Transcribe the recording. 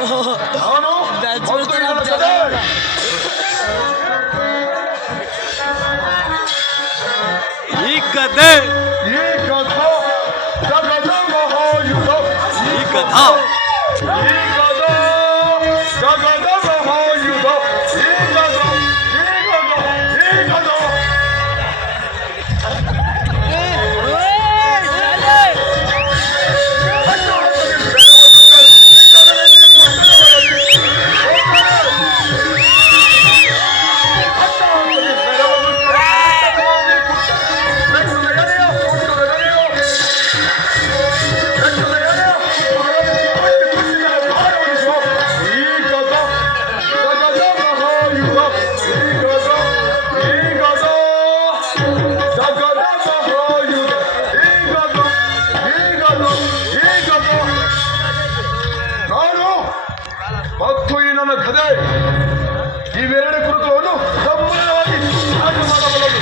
ನಾನು ಮತ್ತು ಈ ನನ್ನ ಗದೆ. ಈ ಕಥೆ ಈ ಕಥಾ ಜಗದ ಮಹಾಯುಧ. ಈ ಕಥಾ ಈ ಕಥಾ ಜಗದ ಮಹಾಯುಧ. ಈ ಕಥಾ ಈ ಕಥಾ ಈ ಕಥಾ ಮತ್ತು ಈ ನನ್ನ ಕಥೆ ಇವೆರಡು ಕುರಿತುಗಳನ್ನು ಸಂಪೂರ್ಣವಾಗಿ ಹಾಗೆ ಮಾಡಬಲ್ಲದು.